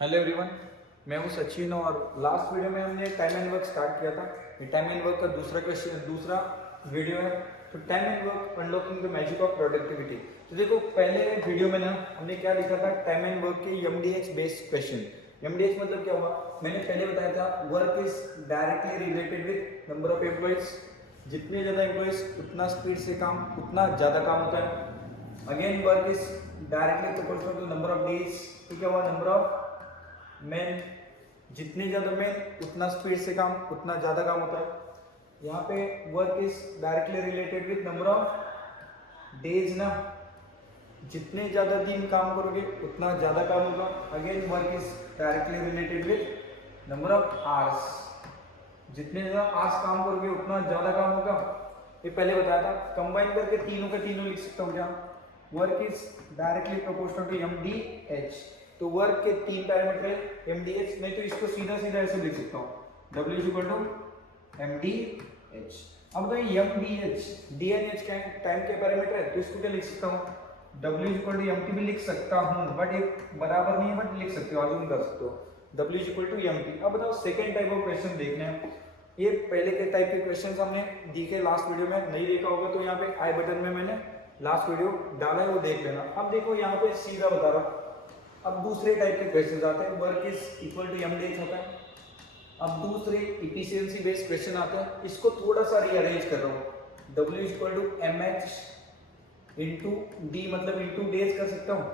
Hello everyone, मैं हूँ सचिन और लास्ट वीडियो में हमने टाइम एंड वर्क स्टार्ट किया था। ये टाइम एंड वर्क का दूसरा वीडियो है। तो time and work unlocking the magic of productivity. तो देखो, पहले वीडियो में ना हमने क्या लिखा था, टाइम एंड वर्क के एमडीएक्स बेस्ड क्वेश्चन। एमडीएक्स मतलब क्या हुआ, मैंने पहले बताया था, work is directly related with number of employees. जितने ज़्यादा एम्प्लॉइज उतना स्पीड से काम, उतना ज़्यादा काम होता है। Again work is directly proportional to number of days. ठीक है, वो नंबर ऑफ मैन, जितने ज्यादा मैन उतना स्पीड से काम, उतना ज्यादा काम होता है। यहाँ पे work is directly related with number of days ना, जितने ज्यादा दिन काम करोगे उतना ज्यादा काम होगा। Again work is directly related with number of hours, जितने ज्यादा आवर्स काम करोगे उतना ज्यादा काम होगा। ये पहले बताया था, कंबाइन करके तीनों का तीनों लिख सकता हूँ क्या, work is directly proportional to MDH. तो वर्क के तीन पैरामीटर है, एमडीएच। नहीं तो इसको सीधा सीधा ऐसे लिख सकता हूँ, W is equal to MDH. अब भाई एमडीएच डीएनएच का टाइम के पैरामीटर है, तो इसको क्या लिख सकता हूँ, W is equal to MT भी लिख सकता हूँ, बट ये बराबर नहीं है, बट लिख सकते हो, आजूम कर सकते हो, W is equal to MT. अब बताओ सेकेंड टाइप ऑफ क्वेश्चन देखने हैं। ये पहले के टाइप के क्वेश्चन हमने देखे लास्ट वीडियो में, नहीं देखा होगा तो यहाँ पे आई बटन में मैंने लास्ट वीडियो डाला है, वो देख लेना। अब देखो यहाँ पे सीधा बता रहा हूँ। अब दूसरे टाइप के क्वेश्चन आते हैं, work is equal to MDH होता है। अब दूसरे इफिशियंसी बेस्ड क्वेश्चन आते हैं, इसको थोड़ा सा रीअरेंज कर रहा हूँ, W is equal to MH into D, मतलब इंटू डेज कर सकता हूँ,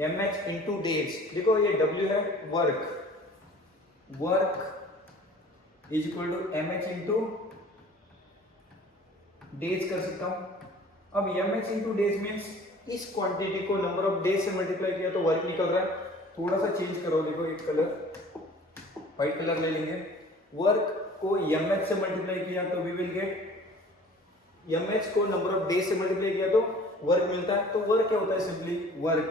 एमएच इंटू डेज। देखो ये W है work, work is equal to MH into days कर सकता हूँ। अब एमएच इंटू डेज मीन्स इस क्वांटिटी को नंबर ऑफ डेज से मल्टीप्लाई किया तो वर्क निकल रहा है। थोड़ा सा चेंज करो, देखो एक कलर, व्हाइट कलर ले लेंगे। वर्क को एमएच से मल्टीप्लाई किया तो वी विल गेट, एमएच को नंबर ऑफ डेज से मल्टीप्लाई किया तो वर्क मिलता है। तो वर्क क्या होता है, simply work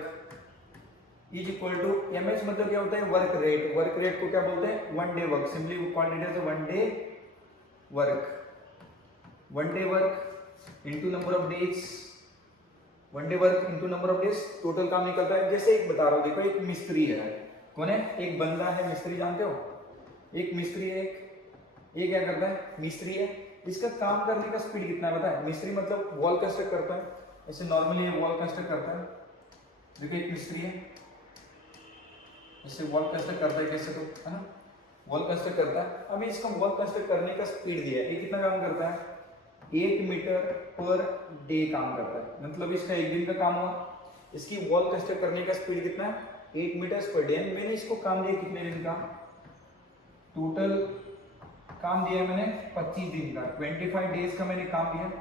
is equal to MH, मतलब क्या होता है, वर्क रेट। वर्क रेट को क्या बोलते हैं, one day work, simply quantity से one day work, one day work into number of days, one day work into number of days, total काम निकलता है। जैसे एक बता रहा हूँ, देखो एक मिस्त्री है, कौन है, एक बंदा है मिस्त्री, जानते हो, एक मिस्त्री है, ये क्या करता है, मिस्त्री है। इसका काम करने का स्पीड कितना है पता है, मिस्त्री मतलब वॉल कंस्ट्रक्ट करता है, ऐसे नॉर्मली ये वॉल कंस्ट्रक्ट करता है। देखो एक मिस्त्री है, ऐसे वॉल कंस्ट्रक्ट करता है, कैसे तो है ना, वॉल कंस्ट्रक्ट करता है। अभी इसका वॉल कंस्ट्रक्ट करने का स्पीड दिया है, ये कितना काम करता है, 8 मीटर पर डे काम करता है, मतलब इसका एक दिन का काम हुआ। इसकी वॉल कंस्ट्रक्ट करने का स्पीड कितना है, 8 मीटर्स पर डे। मैंने इसको काम दिया कितने दिन का, टोटल काम दिया मैंने 25 दिन का, 25 डेज का मैंने काम दिया,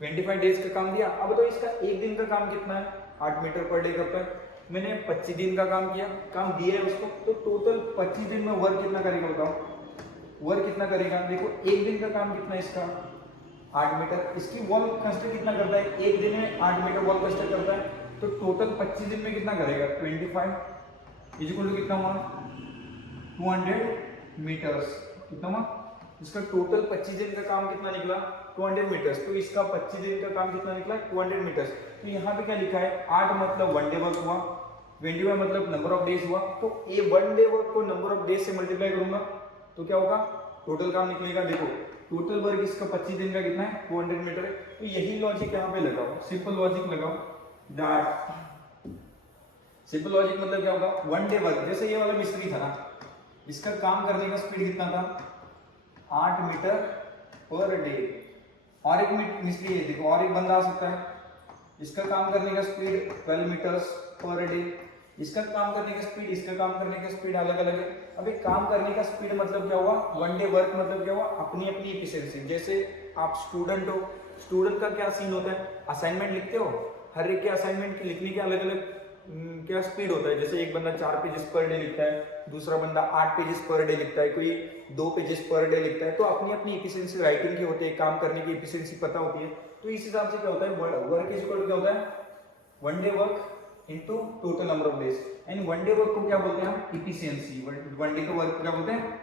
25 डेज का काम दिया। अब तो इसका एक दिन का काम कितना है, 8 मीटर पर डे करता है। मैंने 25 दिन का काम किया, काम दिया है उसको, तो टोटल 25 दिन में वर्क कितना करेगा बताओ, वर्क कितना करेगा। देखो एक दिन का काम कितना है इसका, 8 मीटर। इसकी वॉल कंस्ट्रक्ट कितना करता है, एक दिन में 8 मीटर वॉल कंस्ट्रक्ट करता है, तो टोटल 25 दिन में कितना करेगा, 25 इज इक्वल टू कितना हुआ, 200 मीटर्स। कितना हुआ इसका, टोटल 25 दिन का काम कितना निकला, 200 मीटर्स। तो इसका 25 दिन का काम कितना निकला, 200 मीटर्स। तो यहाँ पे क्या लिखा है, 8 मतलब वन डे वर्क हुआ, 21 मतलब नंबर ऑफ डेज हुआ। तो ये वन डे वर्क को नंबर ऑफ डेज से मल्टीप्लाई करूंगा तो क्या होगा, टोटल काम निकलेगा। देखो टोटल वर्क इसका 25 दिन का कितना है, 200 मीटर है। तो यही लॉजिक यहाँ पे लगाओ, सिंपल लॉजिक लगाओ, दैट सिंपल लॉजिक मतलब क्या होगा, वन डे वर्क। जैसे ये वाला मिस्त्री था ना, इसका काम करने का स्पीड कितना था, 8 मीटर पर डे। और एक मिस्त्री है, देखो और एक बंदा आ सकता है, इसका काम करने का स्पीड 12 मीटर्स पर डे। इसका काम करने का स्पीड, इसका काम करने का स्पीड अलग अलग है। अभी काम करने का स्पीड मतलब क्या हुआ, वन डे वर्क मतलब क्या हुआ, अपनी अपनी एफिशिएंसी। जैसे आप स्टूडेंट हो, स्टूडेंट का क्या सीन होता है, असाइनमेंट लिखते हो, हर एक के असाइनमेंट के लिखने के अलग अलग क्या स्पीड होता है। जैसे एक बंदा 4 पेजेस पर डे लिखता है, दूसरा बंदा 8 पेजेस पर डे लिखता है, कोई 2 पेजेस पर डे लिखता है। तो अपनी अपनी एफिशिएंसी राइटिंग की होती है, काम करने की एफिशिएंसी पता होती है। तो इस हिसाब से क्या होता है, वर्क इज इक्वल टू क्या होता है, one day work into total number of days. And one day work को क्या बोलते हैं हम, इफिशियंसी। वन डे का वर्क क्या बोलते हैं,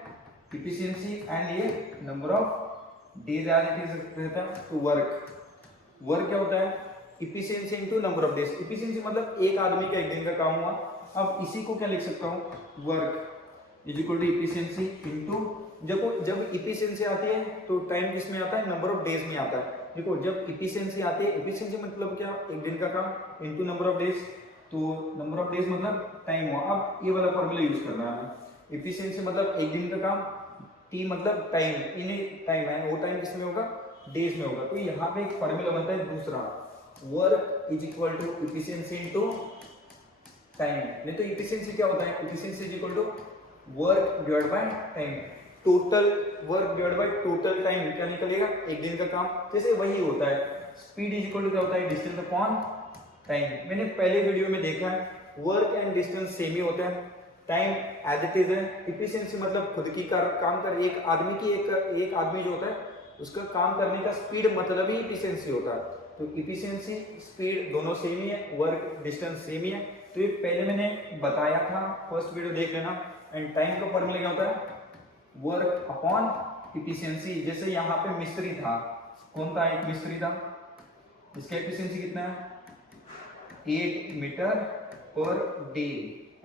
इफिशियंसी। एंड ये नंबर ऑफ डेज रहता है। तो वर्क क्या होता है, efficiency into number of days. Efficiency मतलब एक आदमी का एक दिन का काम हुआ। अब इसी को क्या लिख सकता हूँ, work is equal to efficiency into, जब इफिशियंसी आती है तो टाइम किस में आता है, नंबर ऑफ डेज में आता है। देखो जब इफिशियंसी आती है, इफिशियंसी मतलब क्या, एक दिन का काम इंटू नंबर ऑफ डेज, तो नंबर ऑफ डेज मतलब टाइम हुआ। अब ये वाला फॉर्मूला यूज करना है, इफिशियंसी मतलब एक दिन का काम, टी मतलब टाइम, इन टाइम है, वो टाइम किस में होगा, डेज में होगा। तो यहाँ पे एक फॉर्मूला बनता है दूसरा, work is equal to efficiency into time. नहीं तो इफिशियंसी क्या होता है, efficiency is equal to work divide by time, total work divide by total time, क्या निकलेगा, एक दिन का काम। जैसे वही होता है, स्पीड इज इक्वल टू क्या होता है, डिस्टेंस अपॉन टाइम। मैंने पहले वीडियो में देखा है, वर्क एंड डिस्टेंस सेम ही होता है, टाइम एज इट इज है। इफिशियंसी मतलब खुद की काम कर, एक आदमी की एक आदमी जो होता है उसका काम करने का स्पीड मतलब ही इफिशियंसी होता है। तो इफिशियंसी स्पीड दोनों सेम ही है, वर्क डिस्टेंस सेम ही है। तो ये पहले मैंने बताया था, फर्स्ट वीडियो देख लेना। एंड टाइम का फॉर्मूला क्या होता है, वर्क अपॉन इफिशियंसी। जैसे यहाँ पे मिस्त्री था, कौन था, एक मिस्त्री था, इसका इफिशियंसी कितना है, 8 metre per day,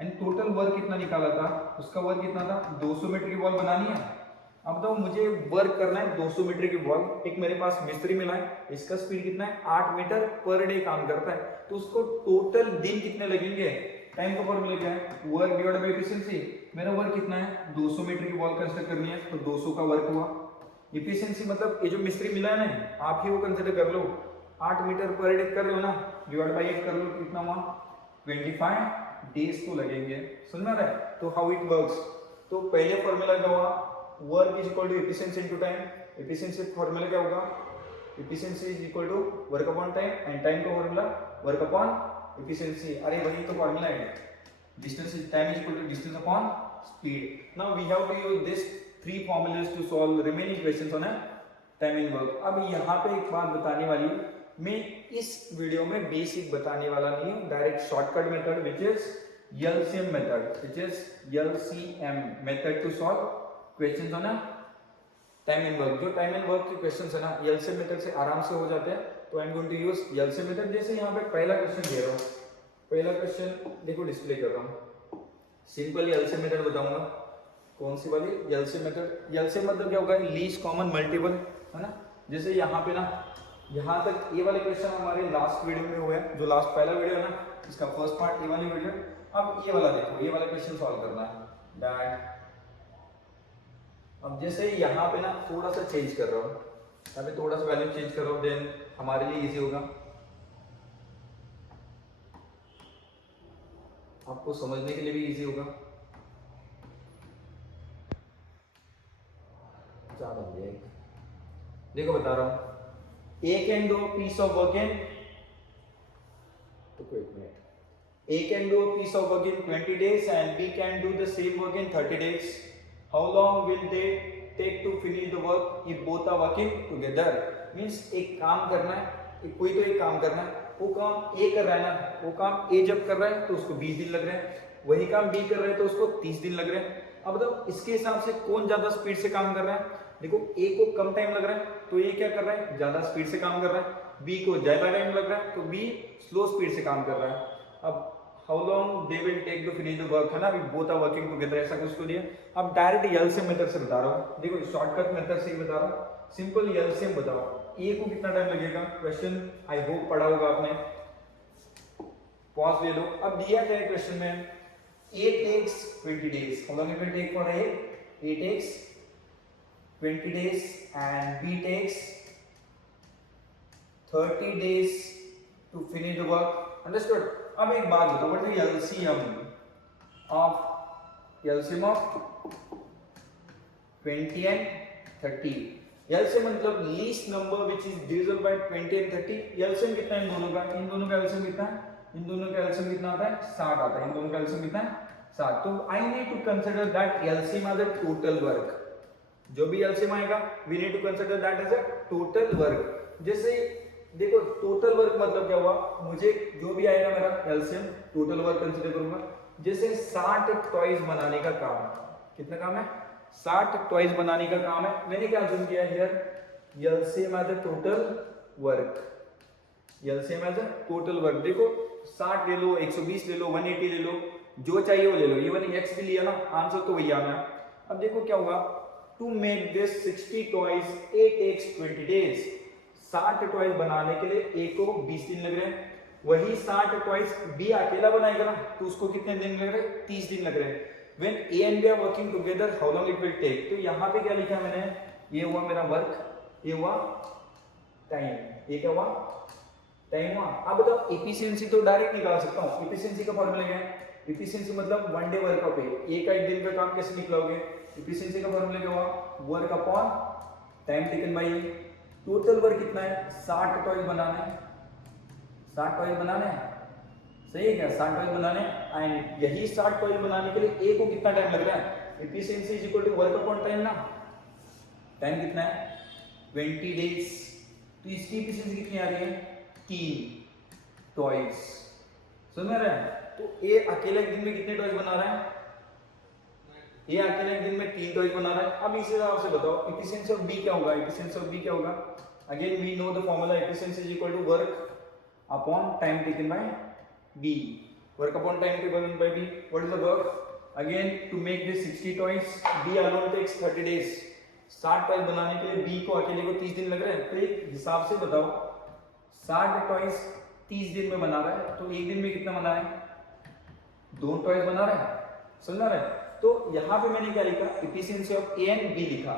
and total work कितना निकाला था, उसका वर्क कितना था, 200 मीटर की वॉल बनानी है। अब बताओ मुझे वर्क करना है 200 मीटर की वॉल, एक मेरे पास मिस्त्री मिला है, इसका स्पीड कितना है, 8 मीटर पर डे काम करता है, तो उसको टोटल दिन कितने लगेंगे। टाइम का फॉर्मूला क्या है, वर्क डिवाइडेड बाय एफिशिएंसी। मेरा वर्क कितना है, 200 मीटर की वॉल कंस्ट्रक्ट करनी है, तो 200 का वर्क हुआ। एफिशिएंसी मतलब ये जो मिस्त्री मिला है ना, आप ही वो कंसिडर कर लो, 8 मीटर पर डे कर लो ना, डिवाइड बाय 8 कर लो, कितना हुआ, 25 डेज तो लगेंगे। समझ में आ रहा है, तो हाउ इट वर्क्स। तो पहले फॉर्मूला क्या हुआ, work is equal to efficiency into time. Efficiency formula क्या होगा, efficiency is equal to work upon time, and time का फॉर्मूला वर्क अपॉन एफिशिएंसी। अरे वही तो फॉर्मूला है, distance is time is equal to distance upon speed. Now we have to use this three formulas to solve remaining questions on time and work. अब यहाँ पे एक बात बताने वाली हूँ, मैं इस वीडियो में बेसिक बताने वाला नहीं हूँ, direct shortcut method which is LCM method, which is LCM method to solve questions on time and work. जो टाइम एंड वर्क के क्वेश्चंस है ना, एलसीएम मेथड से आराम से हो जाते हैं, तो I am going to use LCM method. जैसे यहाँ पे पहला क्वेश्चन दे रहा हूँ, पहला क्वेश्चन देखो डिस्प्ले कर रहा हूँ, सिंपल एलसीएम मेथड बताऊंगा। कौन सी वाली, एलसीएम मेथड। एलसीएम मतलब क्या होगा, लीस्ट कॉमन मल्टीपल, है ना। जैसे यहाँ पे ना, यहाँ तक ये वाले क्वेश्चन हमारे लास्ट वीडियो में हुए हैं, जो लास्ट पहला वीडियो है ना, इसका फर्स्ट पार्ट ये वाली वीडियो। अब ये वाला देखो, ये वाला क्वेश्चन सॉल्व करना है दैट। अब जैसे यहाँ पे ना थोड़ा सा चेंज कर रहा हूँ, यहाँ पे थोड़ा सा वैल्यू चेंज कर रहा हूँ, देन हमारे लिए इजी होगा, आपको समझने के लिए भी इजी होगा। देखो बता रहा हूँ, A can do a piece of work in, A can do a piece of work in 20 days and B can do the same work in 30 days. How long will they take to finish the work if both are working together? Means एक काम करना है, कोई तो एक काम करना है, वो काम A कर रहा है ना, वो काम A जब कर रहा है तो उसको 20 दिन लग रहे हैं, वही काम B कर रहा है तो उसको 30 दिन लग रहे हैं। अब बताओ इसके हिसाब से कौन ज्यादा स्पीड से काम कर रहा है। देखो A को कम टाइम लग रहा है तो A क्या कर रहा है, ज्यादा स्पीड से काम कर रहा है। B को ज्यादा टाइम लग रहा है तो B स्लो स्पीड से काम कर रहा है। अब how long they will take to finish the work, है ना, अभी बोथ आर वर्किंग टुगेदर, ऐसा कुछ तो दिया। अब डायरेक्ट एलसीएम मेथड से बता रहा हूँ, देखो शॉर्टकट मेथड से ही बता रहा हूँ, सिंपल एलसीएम बताओ। A को कितना टाइम लगेगा, क्वेश्चन आई होप पढ़ा होगा आपने, पॉज ले लो। अब दिया क्या है क्वेश्चन में, A takes 20 days. How long it will take for A? A takes 20 days and B takes 30 days to finish the work. Understood? अब एक बात बताओ, what is the LCM of 20 and 30? LCM मतलब least number which is divisible by 20 and 30. LCM कितना है इन दोनों का, इन दोनों का LCM कितना है, इन दोनों का एलसीएम कितना आता है, 60 आता है, इन दोनों का एलसीएम कितना है, 60। तो I need to consider that LCM as a total work, जो भी एलसीएम आएगा we need to consider that as a total work. जैसे देखो टोटल वर्क मतलब क्या हुआ, मुझे जो भी आएगा मेरा एलसीएम टोटल वर्क कंसीडर करूंगा। जैसे 60 टॉयज बनाने का काम, कितना काम है, 60 टॉयज बनाने का काम है, मैंने क्या चूज किया here, LCM as a total work, LCM as a total work. देखो 60 ले लो, 120 ले लो, 180 ले लो, जो चाहिए वो ले लो, इवन एक्स भी लिया ना, आंसर तो वही आना है। अब देखो क्या होगा, to make this 60 toys A takes 20 days. 60 toys बनाने के लिए ए को 20 दिन लग रहे हैं, वही 60 टॉयज बी अकेला बनाएगा ना, तो उसको कितने दिन लग रहे हैं, 30 दिन लग रहे हैं। When A and B are working together, how long it will take? तो यहाँ पे क्या लिखा है मैंने, ये हुआ मेरा वर्क, ये हुआ टाइम, ये क्या हुआ, टाइम हुआ। अब बताओ एफिशिएंसी तो डायरेक्ट निकाल सकता हूँ, एफिशिएंसी का फॉर्मूला क्या है, एफिशिएंसी मतलब 1 डे वर्क ऑफ ए का 1 दिन का काम कैसे निकलोगे, एफिशिएंसी का फॉर्मूला क्या हुआ, work upon time taken by A. Total work कितना है, 60 टॉयज बनाने हैं, 60 टॉयज बनाने हैं, सही है क्या, 60 टॉयज बनाने हैं। एंड यही 60 टॉयज बनाने के लिए ए को कितना टाइम लग रहा है, efficiency is equal to work upon time ना, टाइम कितना है 20 डेज। तो इसकी एफिशिएंसी कितनी आ रही है, 3 टॉयज, समझ रहे हैं। तो ए अकेला एक दिन में कितने टॉयज बना रहा है, ये अकेले एक दिन में 3 टॉयज बना रहा है। अब इस हिसाब से बताओ एफिशिएंसी ऑफ बी क्या होगा, एफिशिएंसी ऑफ बी क्या होगा, again we know the formula, efficiency is equal to work upon time taken by B, work upon time taken by B. What is the work, again to make this 60 toys B alone takes 30 days. 60 toys बनाने के लिए B को अकेले को 30 दिन लग रहे हैं। तो एक हिसाब से बताओ 60 टॉयज 30 दिन में बना रहा है, तो एक दिन में कितना बना है, 2 टॉयज बना रहा है, समझ रहे हैं। तो यहां पे मैंने क्या लिखा, efficiency of A and b लिखा,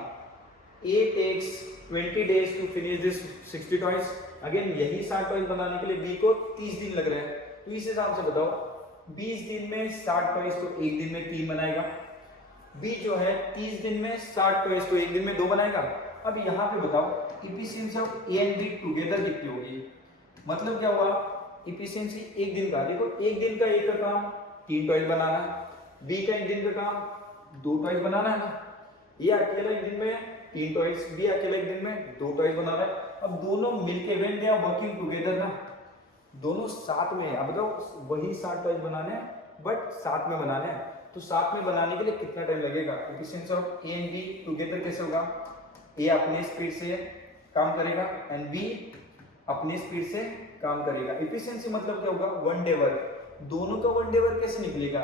a takes 20 days to finish this 60 toys, again यही 60 टॉयज बनाने के लिए बी को 30 दिन लग रहे हैं। तो इस हिसाब से बताओ 20 दिन में 60 टॉयज को एक दिन में 3 बनाएगा, बी जो है 30 दिन में 60 टॉयज को एक दिन में 2 बनाएगा। अब यहाँ पे बताओ efficiency of A and B together कितनी होगी, मतलब क्या हुआ, एफिशिएंसी एक दिन का, देखो एक दिन का एक का काम 3 टॉयज बनाना है, बी का एक दिन का काम 2 टॉयज बनाना है ना, ये अकेला एक दिन में 3 टॉयज, बी अकेला एक दिन में 2 टॉयज बना रहा है। अब दोनों मिलके when they are working together ना, दोनों साथ में है। अब बताओ वही 60 टॉयज बनाने हैं बट साथ में बनाने हैं, तो साथ में बनाने के लिए कितना टाइम लगेगा, efficiency of A and B together कैसे होगा, ए अपने स्पीड से काम करेगा एंड बी अपनी स्पीड से काम करेगा। एफिशिएंसी मतलब क्या होगा, 1 डे वर्क, दोनों का 1 डे वर्क कैसे निकलेगा,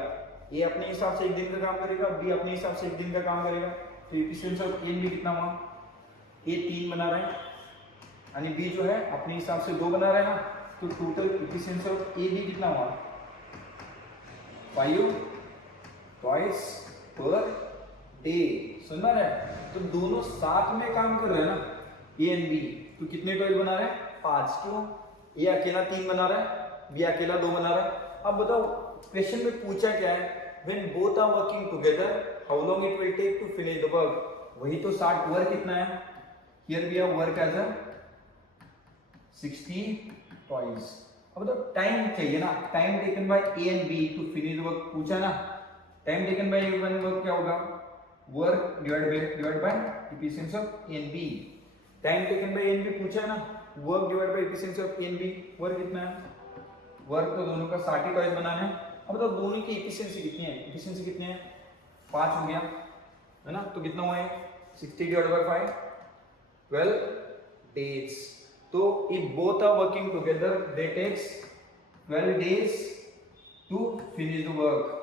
ए अपने हिसाब से एक दिन का काम करेगा, बी अपने हिसाब से एक दिन का काम करेगा। तो efficiency of A and B कितना हुआ, ए 3 बना रहा है यानी बी जो है अपने हिसाब से 2 बना रहा है ना, तो total efficiency of A B कितना हुआ, 5 टॉयज पर डे, सुन रहा है। तो दोनों साथ में काम कर रहे हैं ना, ए एंड बी, तो कितने टॉयज बना रहे हैं, 5, क्यों, ए अकेला 3 बना रहा है, बी अकेला 2 बना रहा है। अब बताओ क्वेश्चन में पूछा क्या है, when both are working together how long it will take to finish the work, वही तो 60 वर्क कितना है, here we have work as a 60 toys। अब बताओ टाइम चाहिए ना, time taken by A and B to finish the work पूछा ना, time taken by A one work क्या होगा, work divide by efficiency of A and B. Time taken by A and B पूछा ना, work divide by efficiency of A and B, work कितना है, work तो दोनों का 60 टॉयज बनाने हैं। अब बताओ दोनों की एफिशिएंसी कितनी है, एफिशिएंसी कितनी है, 5 हो गया है ना, तो कितना हुआ है 60 डिवाइडेड बाय 5, 12 डेज। तो if both are working together they takes 12 days to finish the work.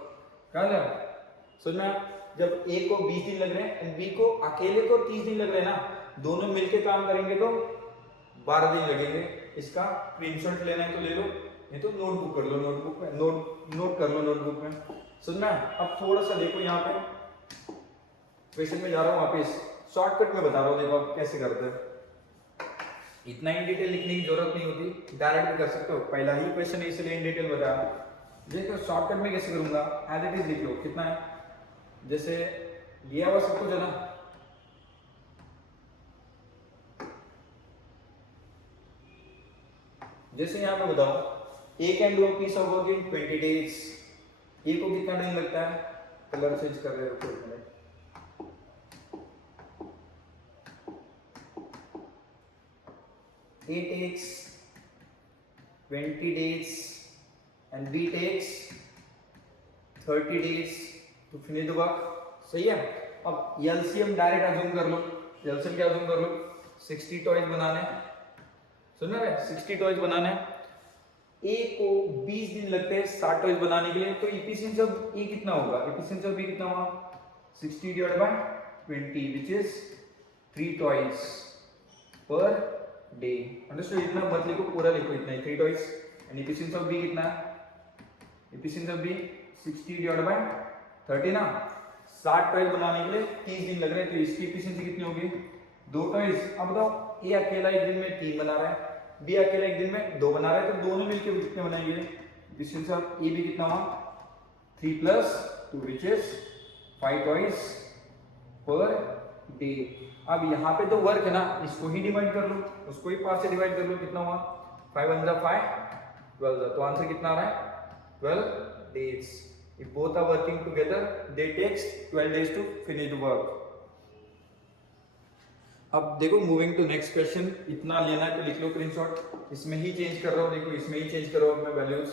क्या है समझना, जब ए को 20 दिन लग रहे हैं एंड बी को अकेले को 30 दिन लग रहे हैं ना, दोनों मिलके काम करेंगे तो 12 दिन लगेंगे। इसका स्क्रीनशॉट लेना है तो ले लो, नहीं तो नोटबुक कर लो, नोटबुक में नोट कर लो नोटबुक में, सुनना। अब थोड़ा सा देखो यहाँ पे क्वेश्चन में जा रहा हूँ वापिस, शॉर्टकट में बता रहा हूँ, देखो आप कैसे करते हैं, इतना इन डिटेल लिखने की जरूरत नहीं होती, डायरेक्ट भी कर सकते हो, पहला ही क्वेश्चन है इसलिए इन डिटेल बताया। देखो शॉर्टकट में कैसे करूंगा, एज इट इज लिख लो, कितना है, जैसे दिया हुआ सब कुछ है ना, जैसे यहाँ पे बताओ a can do a piece of work in 20 days, a को कितना टाइम लगता है, कलर चेंज कर रहे हो तो A takes 20 days and B takes 30 days to finish the work, सही है। अब एलसीएम डायरेक्ट अज्यूम कर लो, एलसीएम क्या अज्यूम कर लो, 60 टॉयज बनाने, सुन रहे 60 टॉयज बनाने, ए को 20 दिन लगते हैं 60 टॉयज बनाने के लिए, तो इफिशिएंसी ऑफ ए कितना होगा, इफिशिएंसी ऑफ ए कितना हुआ 60 divided by 20 which is 3 toys per day. Understood? इतना मत लिखो, पूरा लिखो इतना ही 3 toys. And efficiency of B कितना है, efficiency of B 60 divided by 30 ना, 60 टॉयज बनाने के लिए 30 दिन लग रहे हैं, तो इसकी इफिशिएंसी कितनी होगी 2 टॉयज। अब बताओ ए अकेला एक दिन में 3 बना रहा है, बी अकेला एक दिन में 2 बना रहा है, तो दोनों मिलकर कितने बनाएंगे, इफिशिएंसी ऑफ ए भी कितना हुआ 3 + 2 which is 5 toys per day. अब यहाँ पे तो वर्क है ना, इसको ही डिवाइड कर लो, उसको ही 5 से डिवाइड कर लो, कितना हुआ 5 × 5 12, तो आंसर कितना आ रहा है 12 days। If both are working together, they takes 12 days to finish the work। अब देखो मूविंग टू नेक्स्ट क्वेश्चन, इतना लेना है तो लिख लो स्क्रीनशॉट, इसमें ही चेंज कर रहा हूँ, देखो इसमें ही चेंज कर रहा हूँ, मैं वैल्यूज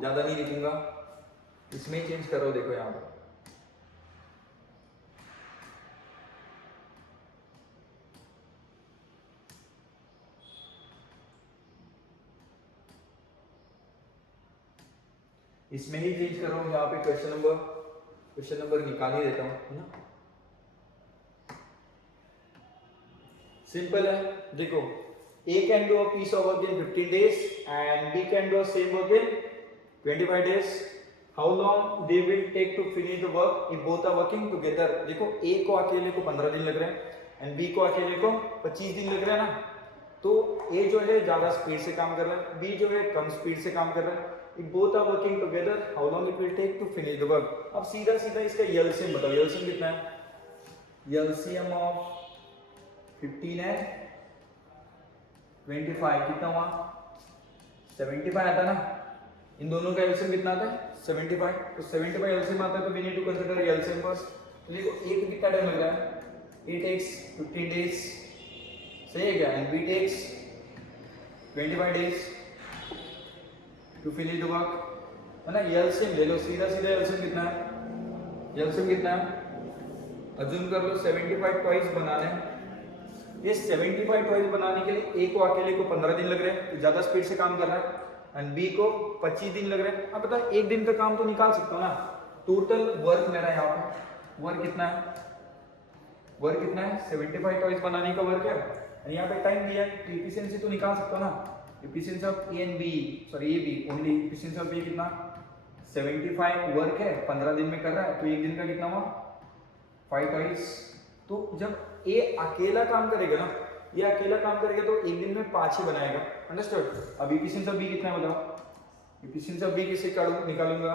ज्यादा नहीं लिखूंगा, इसमें ही चेंज कर रहा हूँ, देखो यहाँ पर इसमें ही चेंज कर रहा हूँ, यहाँ पे क्वेश्चन नंबर निकाल ही देता हूँ, है ना। सिंपल है, देखो A can do a piece of work in 15 days and B can do a same work in 25 days। How long they will take to finish the work if both are working together। देखो A को अकेले को 15 दिन लग रहे हैं and B को अकेले को 25 दिन लग रहे हैं ना, तो A जो है ज्यादा स्पीड से काम कर रहा है, B जो है कम स्पीड से काम कर रहा है। If both are working together, how long it will take to finish the work। अब सीधा सीधा इसका LCM बताओ, LCM कितना है, LCM ऑफ 15 है 25 कितना हुआ 75 आता ना, इन दोनों का LCM कितना आता है 75, तो 75 LCM आता है, तो we need to consider LCM first। तो देखो A को कितना टाइम लग रहा है, A takes 15 days, सही है क्या, and B takes 25 days to finish the work, है ना। LCM ले लो, सीधा सीधा LCM कितना है, LCM कितना है, अज्यूम कर लो 75 टॉयज बनाने, ये 75 टॉयज बनाने के लिए A को अकेले को 15 दिन लग रहे हैं, तो ज्यादा स्पीड से काम कर रहा है, एंड B को 25 दिन लग रहे हैं। अब बताओ एक दिन का काम तो निकाल सकता हूँ ना, टोटल वर्क मेरा यहाँ पे वर्क कितना है, वर्क कितना है 75 टॉयज बनाने का वर्क है, और यहाँ पे टाइम दिया है, तो इफिशिएंसी तो निकाल सकता हूँ ना, efficiency of A and b, sorry a b only, efficiency of a कितना 75 वर्क है 15 दिन में कर रहा है, तो एक दिन का कितना हुआ 5 टॉयज। तो जब ए अकेला काम करेगा ना, ये अकेला काम करेगा तो एक दिन में 5 ही बनाएगा, अंडरस्टूड। अब इफिशिएंसी ऑफ बी कितना है बताओ, इफिशिएंसी ऑफ बी किसे निकालूंगा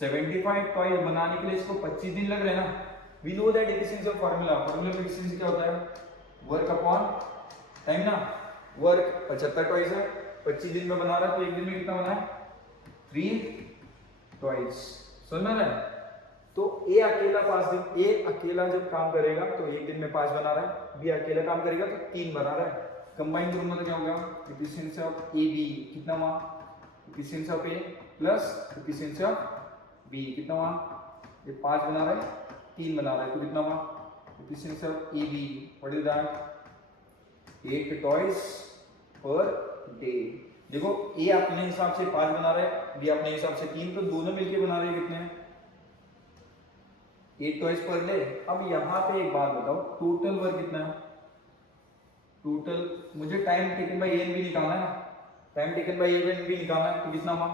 75 टॉयज बनाने के लिए इसको 25 दिन लग रहे हैं ना, we know that efficiency of formula efficiency क्या होता है वर्क अपॉन टाइम ना, वर्क 75 टॉयज है 25 दिन में बना रहा है, तो एक दिन में कितना बना है 3 टॉयज, समझ में आ रहा है। तो ए अकेला 5 दिन, ए अकेला जब काम करेगा तो एक दिन में 5 बना रहा है, बी अकेला काम करेगा तो 3 बना रहा है, कंबाइन करूंगा तो क्या होगा इफिशिएंसी ऑफ ए बी कितना हुआ, efficiency of A plus efficiency of B कितना हुआ, ये 5 बना रहा है 3 बना रहा है, तो कितना हुआ efficiency of A B what is that 8 toys per day. देखो ए अपने हिसाब से 5 बना रहा है, बी अपने हिसाब से 3, तो दोनों मिलके बना रहे हैं कितने 8 टॉयज पर डे। अब यहाँ पे एक बात बताओ, टोटल वर्क कितना है, टोटल मुझे time taken by A and B निकालना है ना, time taken by A and B निकालना है, तो कितना हुआ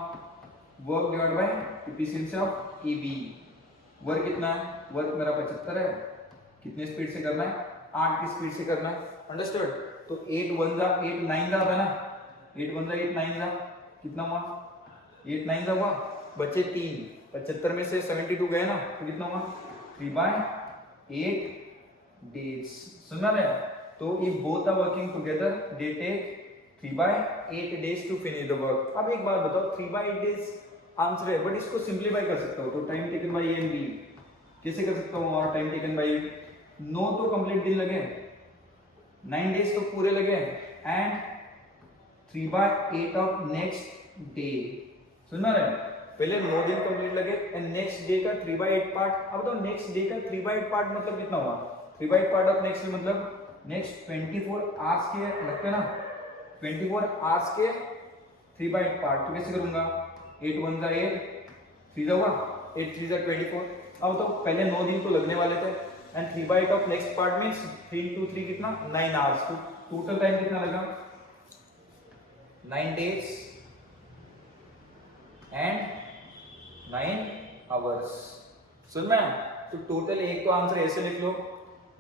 work divide by efficiency of A B. Work कितना है, वर्क मेरा 75 है, कितने स्पीड से करना है 8 की स्पीड से करना है, अंडरस्टूड। तो 8 1 जा 8 9 जा आता है ना, 8 1 जा 8 9 जा कितना हुआ 8 9 जा हुआ, बचे 3, 75 में से 72 गए ना, तो कितना हुआ 3/8 days, सुनना है। तो if both are working together they take 3/8 days to finish the work. अब एक बात बताओ 3/8 days आंसर है, बट इसको सिंप्लीफाई कर सकता हो, तो time taken by A and B कैसे कर सकता हूँ, और टाइम टेकन बाय 9 तो कंप्लीट दिन लगे, 9 days तो पूरे लगे, एंड 3/8 ऑफ नेक्स्ट डे, सुनना रहे पहले 9 दिन कंप्लीट लगे एंड नेक्स्ट डे का 3/8 पार्ट। अब तो नेक्स्ट डे का 3/8 पार्ट मतलब कितना हुआ 3/8 पार्ट ऑफ नेक्स्ट मतलब नेक्स्ट 24 आवर्स के लगते हैं ना, 24 आवर्स के 3 बाई 8 पार्ट, तो कैसे करूंगा, 8 1 जा 8, 3 जा हुआ 8 3 जा 24। अब तो पहले 9 दिन तो लगने वाले थे, and 3 by 8 of next part means 3 into 3 कितना 9 आवर्स, तो टोटल टाइम कितना लगा 9 days एंड 9 आवर्स। सुन में, तो टोटल एक तो आंसर ऐसे लिख लो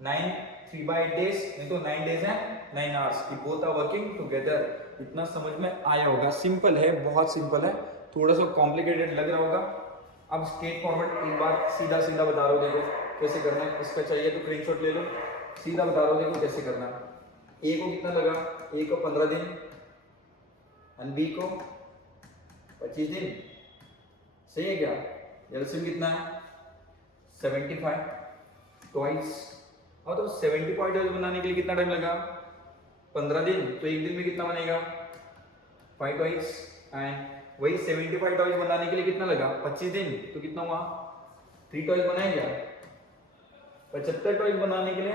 9 3 by 8 days, नहीं तो 9 days है 9 hours की बोथ आर वर्किंग टुगेदर। इतना समझ में आया होगा, सिंपल है, बहुत सिंपल है, थोड़ा सा कॉम्प्लिकेटेड लग रहा होगा। अब स्ट्रेट फॉरवर्ड एक बार सीधा सीधा बता रहा हूँ, देखो कैसे करना है। इसका चाहिए तो स्क्रीनशॉट ले लो, सीधा बता रहा हूँ, देखो कैसे करना है। ए को कितना लगा, ए को 15 दिन एंड बी को 25 दिन, सही है क्या। एलसीएम कितना है 75 ट्वाइस। और तो 70 पॉइंट बनाने के लिए कितना टाइम लगा 15 दिन, तो एक दिन में कितना बनेगा 5 ट्वाइस। एंड वही 75 टॉयज बनाने के लिए कितना लगा 25 दिन, तो कितना हुआ 3 टॉयज बनाए क्या। 75 टॉयज बनाने के लिए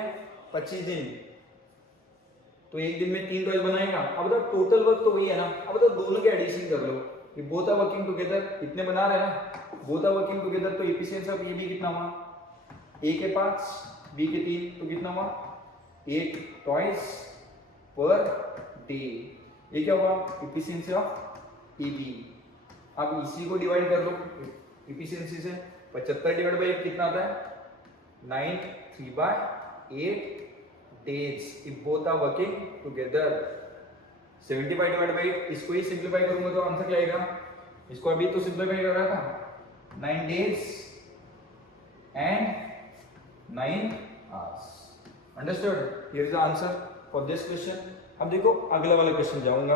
25 दिन, तो एक दिन में 3 टॉयज बनाएगा। अब तो टोटल वर्क तो वही है ना, अब तो दोनों के एडिशन कर लो, ये बोथ आर वर्किंग टुगेदर, इतने बना रहे हैं ना, बोथ आर वर्किंग टुगेदर, तो एफिशिएंसी ऑफ ए बी कितना हुआ, ए के 5 बी के 3, तो कितना हुआ 8 टॉयज पर डे। ये क्या हुआ एफिशिएंसी ऑफ ए बी। अब इसी को डिवाइड कर लो एफिशिएंसी से, 75 डिवाइड बाई 8 कितना आता है 9 3 by 8 days if both are working together। 75 divide by 8, इसको ही सिंपलीफाई करूंगा तो आंसर क्या आएगा, इसको अभी तो सिंपलीफाई कर रहा था 9 days and 9 hours। Understood, here is the answer for this question. अब देखो अगला वाला क्वेश्चन जाऊंगा,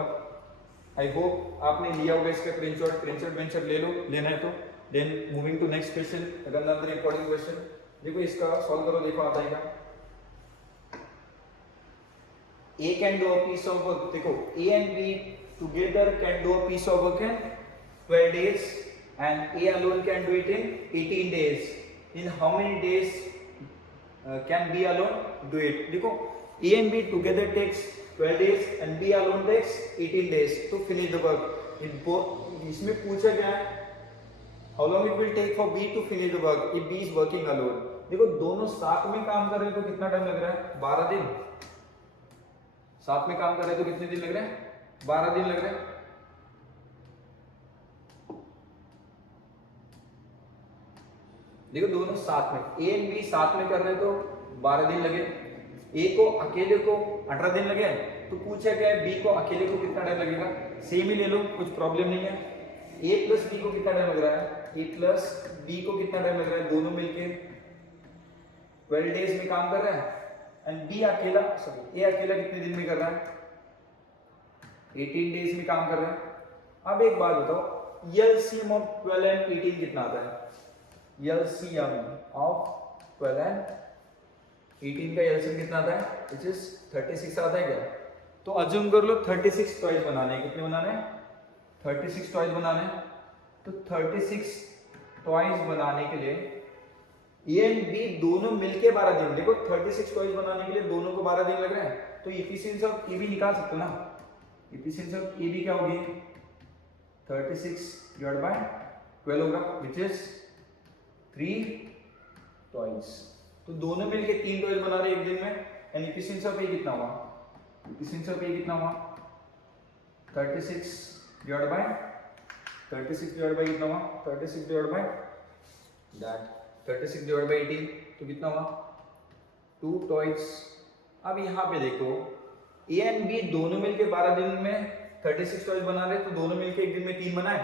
आई होप आपने लिया होगा इसका स्क्रीनशॉट ले लो, लेना है तो। Then moving to next question, another important question. देखो इसका सॉल्व करो, देखो आता है A can do a piece of work, देखो A and B together can do a piece of work in 12 days and A alone can do it in 18 days। In how many days can B alone do it। देखो A and B together takes 12 days and B alone takes 18 days to finish the work। इसमें पूछा गया है how long it will take for B to finish the work if B is working alone। देखो दोनों साथ में काम कर रहे हैं तो कितना टाइम लग रहा है 12 दिन। साथ में काम कर रहे हैं तो कितने दिन लग रहे हैं 12 दिन लग रहे हैं। देखो दोनों साथ में ए एंड बी साथ में कर रहे हैं तो 12 दिन लगे, ए को अकेले को 18 दिन लगे, तो पूछा गया है बी को अकेले को कितना टाइम लगेगा। सेम ही ले लो, कुछ प्रॉब्लम नहीं है। ए प्लस बी को कितना टाइम लग रहा है, ए प्लस बी को कितना टाइम लग रहा है, दोनों मिलके 12 डेज में काम कर रहा है एंड बी अकेला ए अकेला कितने दिन में कर रहा है 18 डेज में काम कर रहा है। अब एक बात बताओ, एलसीएम ऑफ 12 एंड 18 कितना आता है। एलसीएम ऑफ 12 एंड 18 का एलसीएम कितना आता है, विच इज 36 आता है क्या। तो अज्यूम कर लो 36 टॉयज बनाने हैं, कितने बनाने हैं 36 टॉयज बनाने हैं। तो 36 टॉयज बनाने के लिए ए एंड बी दोनों मिलके 12 दिन, देखो 36 टॉयज बनाने के लिए दोनों को 12 दिन लग रहे हैं, तो एफिशिएंसी ऑफ ए बी निकाल सकते हो ना। एफिशिएंसी ऑफ ए बी क्या होगी 36 डिवाइड बाय 12 होगा, विच इज 3 टॉयज। तो दोनों मिलके 3 टॉयज बना रहे एक दिन में, एंड एफिशिएंसी ऑफ ए कितना हुआ, एफिशिएंसी ऑफ ए कितना हुआ 36 डिवाइड बाय कितना हुआ 36 divide by that 36 divide by 18, तो कितना हुआ 2 टॉयज। अब यहाँ पे देखो ए एंड बी दोनों मिलके 12 दिन में 36 टॉयज बना रहे, तो दोनों मिलके एक दिन में 3 बनाए,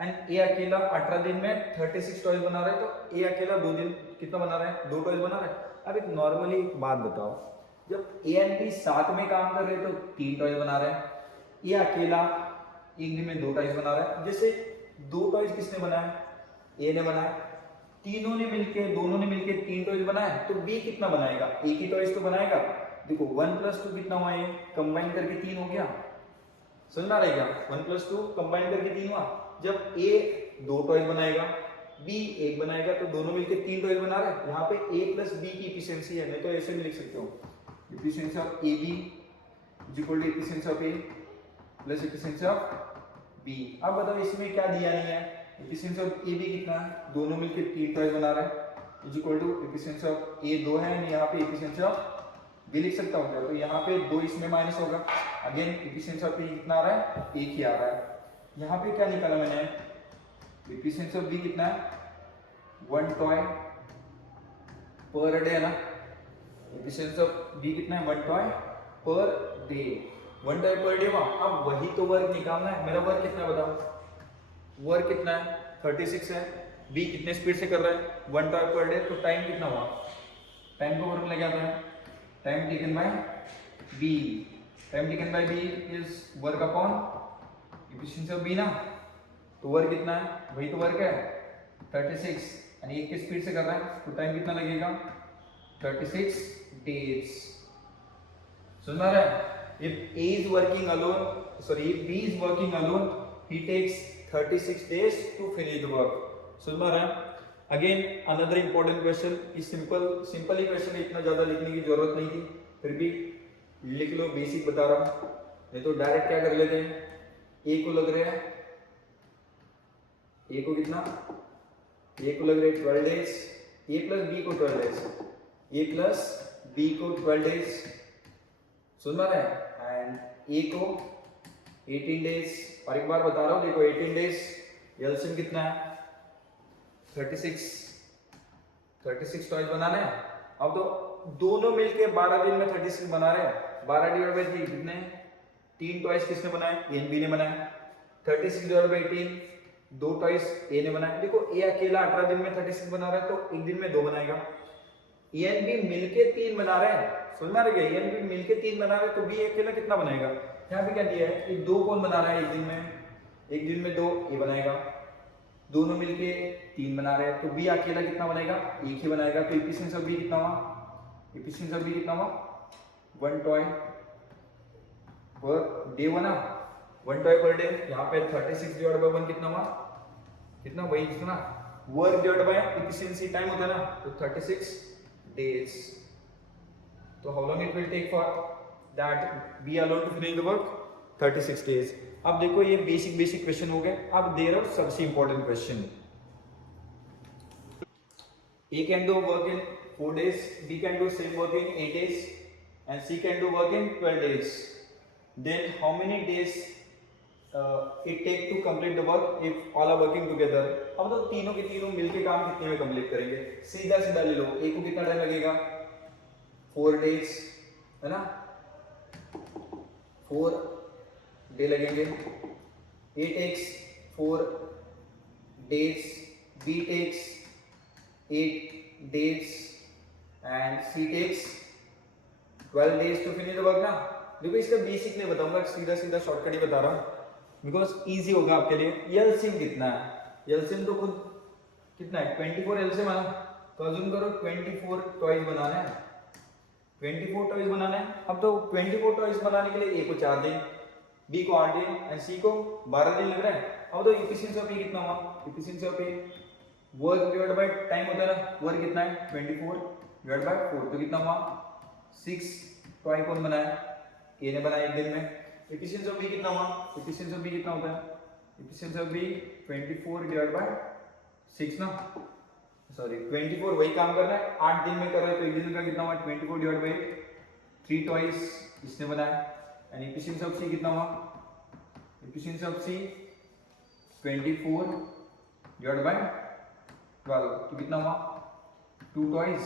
एंड ए अकेला 18 दिन में 36 टॉयज बना रहे, तो ए अकेला 2 दिन कितना बना रहा है 2 टॉयज बना रहा है। अब एक नॉर्मली बात बताओ, जब ए एंड बी साथ में काम कर रहे तो 3 टॉयज बना रहे हैं, ए अकेला एक दिन में 2 टॉयज बना रहा है। जैसे 2 टॉयज किसने बनाया, ए ने बनाया, दोनों ने मिलके 3 टॉयज बनाए, तो बी कितना बनाएगा, एक ही टॉयज तो बनाएगा। देखो 1 + 2 कितना हुआ, ये कंबाइन करके 3 हो गया, समझना रहेगा 1 + 2 कंबाइन करके 3 हुआ। जब ए 2 टॉयज बनाएगा, बी 1 बनाएगा, तो दोनों मिलके 3 टॉयज बना रहे हैं। यहाँ पे ए प्लस बी की एफिशिएंसी है, नहीं तो ऐसे भी लिख सकते हो, efficiency of A B is equal to efficiency of A plus efficiency of B. अब बताओ इसमें क्या दिया नहीं है, एफिशिएंसी ऑफ ए बी कितना है, दोनों मिलकर 3 टॉयज बना रहा है, is equal to efficiency of a 2 है, यहाँ पे एफिशिएंसी ऑफ बी लिख सकता हूँ क्या, तो यहाँ पे 2 इसमें माइनस होगा, अगेन एफिशिएंसी ऑफ ए कितना आ रहा है, एक ही आ रहा है। यहाँ पे क्या निकाला मैंने, एफिशिएंसी ऑफ बी कितना है, 1 टॉय पर डे है ना, एफिशिएंसी ऑफ बी कितना है, 1 toy per day, 1 toy per day. अब वही तो वर्क निकालना है, मेरा वर्क कितना है बताओ, वर्क कितना है 36 है, बी कितने स्पीड से कर रहा है 1 टॉय पर डे, तो टाइम कितना हुआ, टाइम को वर्क लग जाता है, time taken by B, time taken by B is work upon efficiency of B ना, तो वर्क कितना है, वही तो वर्क है 36 यानी 1 की स्पीड से कर रहा है, तो टाइम कितना लगेगा 36 डेज। समझ आ रहा है, if A is working alone, sorry, if B is working alone, he takes 36 days to finish the work. समझ आ रहा है। Again another important question, इस सिंपल ही क्वेश्चन है, इतना ज्यादा लिखने की जरूरत नहीं थी, फिर भी लिख लो, बेसिक बता रहा हूँ, नहीं तो डायरेक्ट क्या कर लेते हैं, A को लग रहा है, A को कितना, A को लग रहे 12 डेज, A प्लस B को 12 डेज, A प्लस B को 12 डेज, सुन रहा है, एंड ए को 18 डेज, और एक बार बता रहा हूँ देखो 18 डेज एलसीएम कितना है 36 टॉयज बनाना है। अब तो दोनों मिलके 12 दिन में 36 बना रहे हैं, 12 डिवाइड बाय 3 कितने, 3 टॉयज किसने बनाए, ए एंड बी ने बनाया, 36 डिवाइड बाय 18 2 टॉयज ए ने बनाया। देखो ए अकेला 18 दिन में 36 बना रहा है, तो एक दिन में 2 बनाएगा, ए एंड बी मिलके 3 बना रहे हैं, समझ में आ रहा है, ए एंड बी मिलके 3 बना रहे हैं, तो बी अकेला कितना बनाएगा, यहाँ पे क्या दिया है, ये 2 कौन बना रहा है एक दिन में 2 ए बनाएगा, दोनों मिलके 3 बना रहे हैं, तो बी अकेला कितना बनाएगा, एक ही बनाएगा, तो एफिशिएंसी ऑफ बी कितना हुआ, एफिशिएंसी ऑफ बी कितना हुआ 1 टॉय पर डे बना, 1 टॉय पर डे, यहाँ पे 36 डिवाइड बाय 1 कितना हुआ, कितना वही जितना work divide by efficiency time होता है ना, तो 36 days. So how long it will take for that B alone to finish the work, 36 days. अब देखो ये बेसिक क्वेश्चन हो गए, अब दे रहा हूं सबसे important question, A can do work in 4 days, B can do same work in 8 days and C can do work in 12 days. Then how many days it take to complete the work if all are working together? अब तो तीनों के तीनों मिलके काम कितने में complete करेंगे, सीधा ले लो, A को कितना टाइम लगेगा 4 डेज है ना, 4 डे लगेंगे, A takes 4 days, B takes 8 days and C takes 12 days to finish the work ना। देखो इसका बेसिक नहीं बताऊंगा, सीधा शॉर्टकट ही बता रहा हूँ, बिकॉज इजी होगा आपके लिए। एलसीएम कितना है, एलसीएम तो खुद कितना है 24 एलसीएम है ना, तो अज्यूम करो 24 टॉयज बनाना है, 24 टॉयज बनाना है। अब तो 24 टॉयज बनाने के लिए ए को 4 दिन, बी को 8 दिन एंड सी को 12 दिन लग रहा है। अब तो एफिशिएंसी ऑफ ए कितना हुआ, efficiency of A work divide by time होता है ना, वर्क कितना है 24 डिवाइड बाय 4, तो कितना हुआ 6 टॉय कौन बनाया, ए ने बनाया एक दिन में। एफिशिएंसी ऑफ बी कितना हुआ, एफिशिएंसी ऑफ बी कितना होता है, efficiency of B 24 divide by 6 ना, सॉरी 24 वही काम करना है, 8 दिन में कर रहा है, तो एक दिन का कितना हुआ 24 डिवाइड बाय 3 टॉयज इसने बनाया। एंड एफिशिएंसी ऑफ सी कितना हुआ, efficiency of C 24 divide by 12, तो कितना हुआ 2 टॉयज।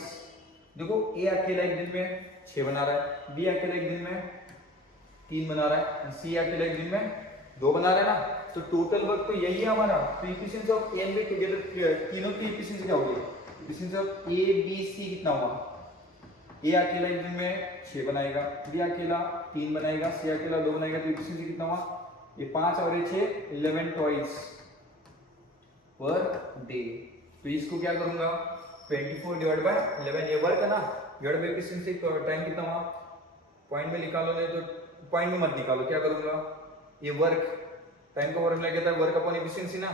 देखो ए अकेला एक दिन में 6 बना रहा है, बी अकेला एक दिन में 3 बना रहा है एंड सी अकेला एक दिन में 2 बना रहा है ना, तो टोटल वर्क तो यही है हमारा। तो efficiency of A and B together, तीनों की एफिशिएंसी क्या होगी, efficiency of A B C कितना हुआ, ए अकेला एक दिन में 6 बनाएगा, बी अकेला 3 बनाएगा, सी अकेला 2 बनाएगा, तो एफिशिएंसी कितना हुआ, ये 5 और 6 11 टॉयज पर डे। तो इसको क्या करूंगा 24 डिवाइड बाय 11, ये वर्क है ना, डिवाइड बाय एफिशिएंसी, तो टाइम कितना हुआ, पॉइंट में निकालो, नहीं तो पॉइंट में मत निकालो, क्या करूंगा ये वर्क, टाइम का फॉर्मूला क्या था, वर्क अपॉन एफिशिएंसी ना,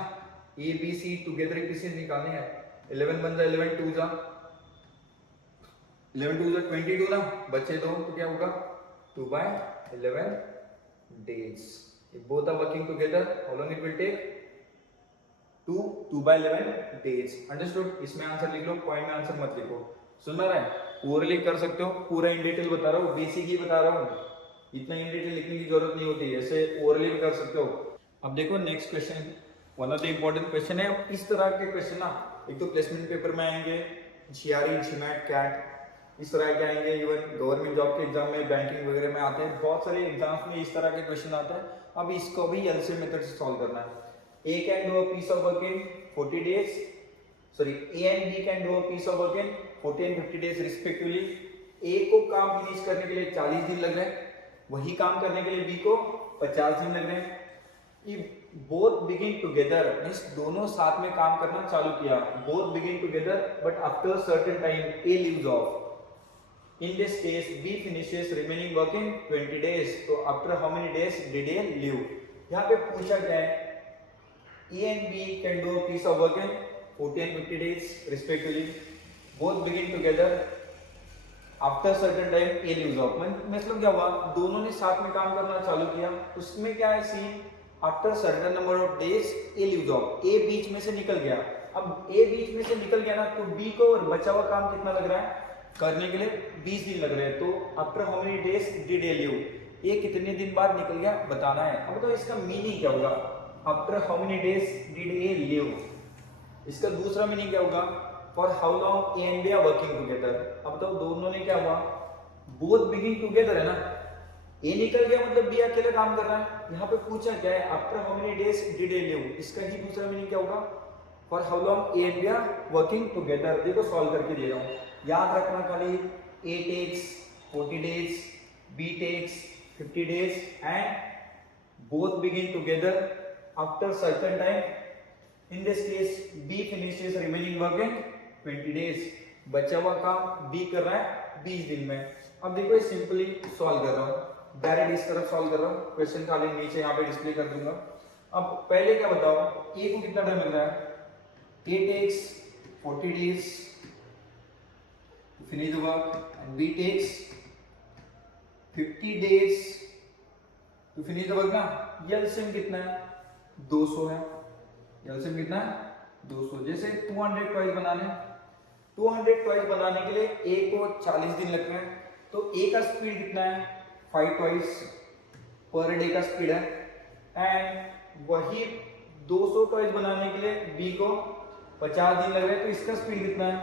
A B C together efficiency निकालनी है, 11 बन जाए 11 2 जा 22 ना, बचे 2, तो क्या होगा 2/11 days. both are working together, how long it will take? 2 by 11 days. Understood? इसमें आंसर लिख लो, पॉइंट में आंसर मत लिखो। सुन रहा है? ओरली कर सकते हो, पूरा इन डिटेल बता रहा हूँ, बेसिक ही बता रहा हूँ, इतना इन डिटेल लिखने की जरूरत नहीं होती है, ऐसे ओरली भी कर सकते हो। अब देखो next question, one of the important question है। इस तरह के क्वेश्चन ना एक तो प्लेसमेंट पेपर में आएंगे, जीआरई, जीमैट, कैट, इस तरह के आएंगे, इवन गवर्नमेंट जॉब के एग्जाम में, बैंकिंग वगैरह में आते हैं, बहुत सारे एग्जाम्स में इस तरह के क्वेश्चन आता है। अब इसको भी एलसीएम मेथड से सॉल्व करना है। A can do a piece of work in 40 days. Sorry, A and B can do a piece of work in 40 and 50 days respectively. A को काम फिनिश करने के लिए 40 दिन लग रहे हैं, वही काम करने के लिए B को 50 दिन लग रहे हैं। If both begin together, means दोनों साथ में काम करना चालू किया, both begin together, but after certain time A leaves off. In this case, B finishes remaining work in 20 days. तो after how many days did A leave? यहाँ पे पूछा गया है A and B can do a piece of work in 40 and 50 days respectively. Both begin together. After certain time A leaves off. मतलब क्या हुआ? दोनों ने साथ में काम करना चालू किया। उसमें क्या है scene? After certain number of days A leaves off. A बीच में से निकल गया। अब A बीच में से निकल गया ना, तो B को बचा हुआ काम कितना लग रहा है करने के लिए? 20 दिन लग रहे हैं। तो after how many days did A leave? A कितने दिन बाद निकल गया बताना है। अब तो इसका मीनिंग क्या होगा? After how many days did A leave? इसका दूसरा मीनिंग क्या होगा? For how long A and B are working together? अब तो दोनों ने क्या हुआ? Both begin together है ना? A निकल गया मतलब B अकेला काम कर रहा है। यहाँ पे पूछा क्या है? After how many days did A leave? इसका ही दूसरा मीनिंग क्या होगा? For how long A and B are working together? देखो सॉल्व करके दे रहा हूँ, याद रखना खाली। A takes 40 days, B takes 50 days and both begin together after certain time. In this case B finishes remaining work in 20 days. बचा हुआ काम B कर रहा है 20 दिन में। अब देखो ये सिंपली सॉल्व कर रहा हूँ, डायरेक्ट इस तरफ सॉल्व कर रहा हूँ, क्वेश्चन खाली नीचे यहाँ पे डिस्प्ले कर दूंगा। अब पहले क्या बताओ, A को कितना टाइम मिल रहा है? A takes 40 days to finish the work and B takes 50 days to finish the work ना। एलसीएम कितना है? 200 है। एलसीएम कितना है? 200। जैसे 200 टॉयज बनाने, 200 टॉयज बनाने के लिए A को 40 दिन लग रहे हैं, तो A का स्पीड कितना है? 5 टॉयज पर डे का स्पीड है। एंड वही 200 टॉयज बनाने के लिए B को 50 दिन लग रहे हैं, तो इसका स्पीड कितना है?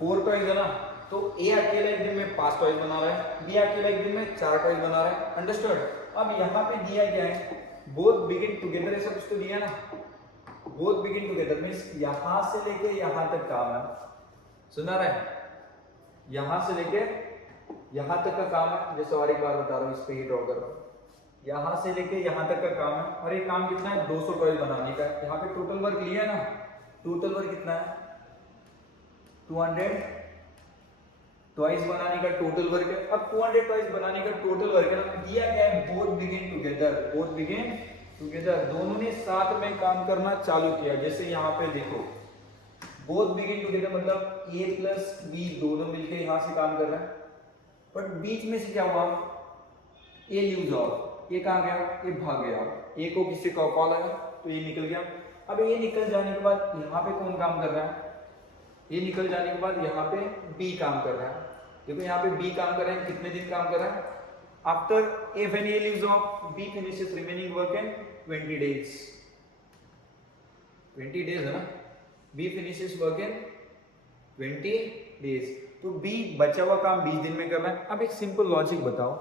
4 टॉयज है ना। तो A अकेला एक दिन में 5 टॉयज बना रहा है, B अकेला एक दिन में 4 टॉयज बना रहा है। अंडरस्टूड? अब यहाँ पे दिया गया है बोथ बिगिन टुगेदर, ऐसा कुछ तो दिया ना। बोथ बिगिन टुगेदर मींस यहां से लेके यहां तक काम है। सुना रहा है? यहां से लेके यहां तक का काम है। जैसे और एक बार बता रहा हूं, इस पे ही ड्रॉ कर रहा हूं, यहां से लेके यहां तक का काम है। और ये काम कितना है? 200 टॉयज बनाने का। यहाँ पे टोटल वर्क लिया है ना, टोटल वर्क कितना है? 200 टॉयज बनाने का टोटल वर्क है। अब 200 टॉयज बनाने का टोटल वर्क है ना, दिया गया है both begin together. Both begin together, दोनों ने साथ में काम करना चालू किया। जैसे यहाँ पे देखो बोथ बिगिन टुगेदर मतलब A प्लस B दोनों मिलकर यहाँ से काम कर रहे हैं, बट बीच में से क्या हुआ? A leaves of. ये कहाँ गया? ये भाग गया। A को किसी का कॉल आया तो ये निकल गया। अब ये निकल जाने के बाद यहाँ पे कौन काम कर रहा है? ये निकल जाने के बाद यहाँ पे B काम कर रहा है। देखो यहाँ पे B काम कर रहे हैं, कितने दिन काम कर रहा है? After when A leaves off, B finishes remaining work in 20 days. 20 days है ना, B finishes work in 20 days. तो B बचा हुआ काम 20 दिन में कर रहा है। अब एक सिंपल लॉजिक बताओ,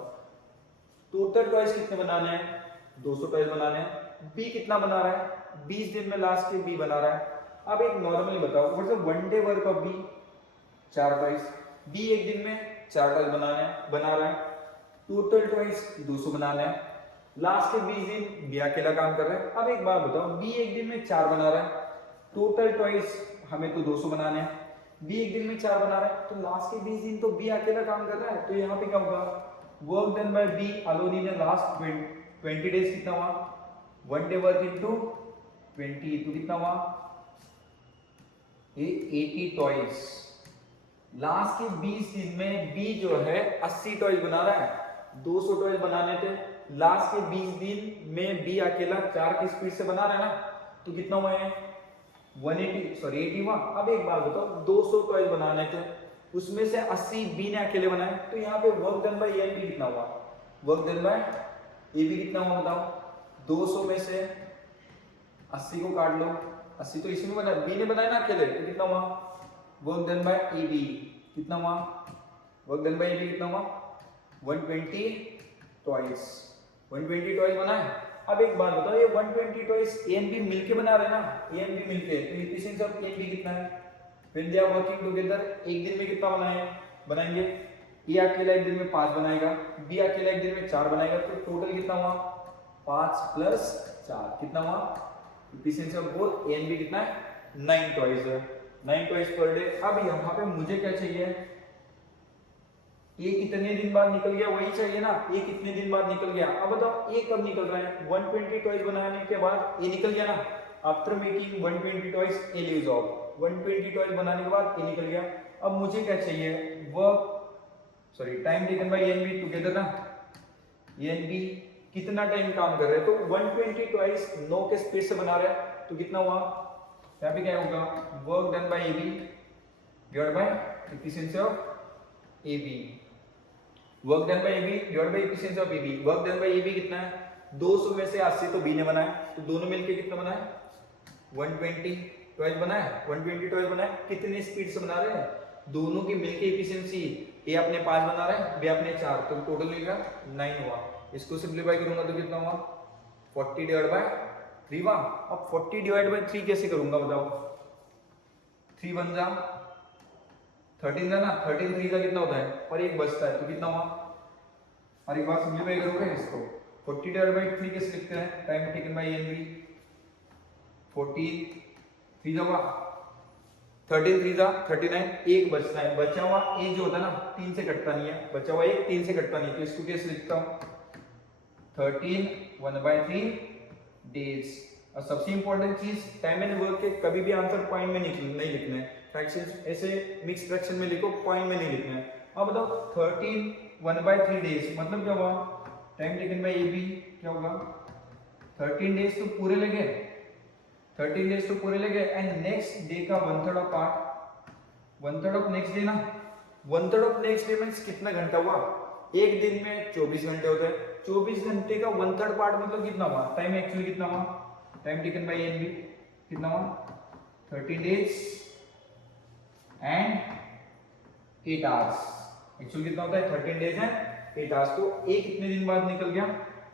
टोटल टॉयज कितने बनाने हैं? 200 टॉयज बनाने हैं। B कितना बना रहा है? 20 दिन में लास्ट के B बना रहा है। अब एक नॉर्मली बताओ, मतलब 1 day work of B 4 toys. B एक दिन में 4 टॉयज बना रहा है। टोटल टॉयज 200 बनाना है। लास्ट के 20 दिन B अकेला काम कर रहा है। अब एक बात बताओ, B एक दिन में 4 बना रहा है, टोटल टॉयज हमें तो 200 बनाने हैं, B एक दिन में 4 बना रहा है, तो लास्ट के 20 दिन तो B अकेला काम कर रहा है। तो यहाँ पे क्या होगा? Work done bye B alone in last 20 days कितना हुआ? 1 डे वर्क इनटू 20 तो कितना हुआ? ये 80 टॉयज। लास्ट के 20 दिन में B जो है 80 टॉयज बना रहा है। 200 टॉयज बनाने थे, लास्ट के 20 दिन में बी अकेला 4 की स्पीड से बना रहा है ना, तो कितना हुआ है 80 हुआ। अब एक बात बताओ, 200 टॉयज बनाने थे, उसमें से 80 बी ने अकेले बनाए, तो यहाँ पे work done by A and B कितना हुआ, work done by A B कितना हुआ बताओ। 200 में से 80 को काट लो, 80 तो इसी में बना, बी ने बनाया ना अकेले, तो कितना हुआ work done by A B, कितना हुआ work done by A B कितना हुआ 120 टॉयज, 120 टॉयज बनाए। अब एक बात बताओ, ये 120 टॉयज ए एंड बी मिलके बना रहे हैं ना, ए एंड बी मिलके, तो efficiency of A and B कितना है, when they are working together, एक दिन में कितना बनाएंगे, ए अकेला एक दिन में 5 बनाएगा, बी अकेला एक दिन में 4 बनाएगा, तो टोटल कितना हुआ 5 प्लस 4 कितना हुआ, efficiency of both A and B कितना है 9 टॉयज है, 9 टॉयज पर डे। अब यहाँ पे मुझे क्या चाहिए, ये कितने दिन बाद निकल गया वही चाहिए ना, ये कितने दिन बाद निकल गया। अब बताओ ये कब निकल रहा है, 120 टॉयज बनाने के बाद ये निकल गया ना, after making 120 toys A leaves of, 120 toys बनाने के बाद ये निकल गया। अब मुझे क्या चाहिए, time taken by A and B together ना, ए एंड बी कितना टाइम काम कर रहे हैं, तो 120 टॉयज 9 के स्पीड से बना रहे हैं, तो कितना हुआ यहाँ पे क्या होगा, work done by A B divide by efficiency of A B, work done by A B divide by efficiency of A B. Work done by A B कितना है 200 में से 80 तो बी ने बनाया, तो दोनों मिलके कितना बनाया 120 टॉयज बनाया, 120 टॉयज बनाया, कितने स्पीड से बना रहे हैं, दोनों की मिलके एफिशिएंसी, ए अपने 5 बना रहे हैं, बी अपने 4, तो टोटल मिलेगा 9 हुआ। इसको सिंपलीफाई करूंगा तो कितना हुआ 40 डिवाइड बाय 3 हुआ। अब 40 डिवाइड बाय 3 कैसे करूंगा बताओ, 3 बन जा 13 है ना, 13 3 का कितना होता है, और एक बचता है, तो कितना हुआ, और एक बार सिंपलीफाई करोगे इसको 40 डिवाइड बाय 3 कैसे लिखते हैं, time taken by A and B, 40 3 होगा 13 3 जा 39, एक बचता है, बचा हुआ एक जो होता है ना 3 से कटता नहीं है, बचा हुआ एक 3 से कटता नहीं, तो इसको कैसे लिखता हूँ 13 1/3 डेज। और सबसे इंपॉर्टेंट चीज, टाइम एंड वर्क के कभी भी आंसर पॉइंट में नहीं लिखना है, फ्रैक्शन ऐसे मिक्स फ्रैक्शन में लिखो, पॉइंट में नहीं लिखना है। अब बताओ 13 1/3 डेज मतलब क्या हुआ, time taken by A B क्या होगा 13 डेज तो पूरे लगे, 13 डेज तो पूरे लगे, एंड नेक्स्ट डे का 1/3 of part, 1/3 of next day ना, 1/3 ऑफ नेक्स्ट डे मींस कितना घंटा हुआ, एक दिन में 24 घंटे होते हैं, 24 घंटे का 1/3 पार्ट मतलब कितना हुआ, टाइम एक्चुअली कितना हुआ, time taken by A and B कितना हुआ 13 डेज एंड 8 आवर्स, एक्चुअली कितना होता है 13 डेज एंड 8 आवर्स, तो ए कितने दिन बाद निकल गया,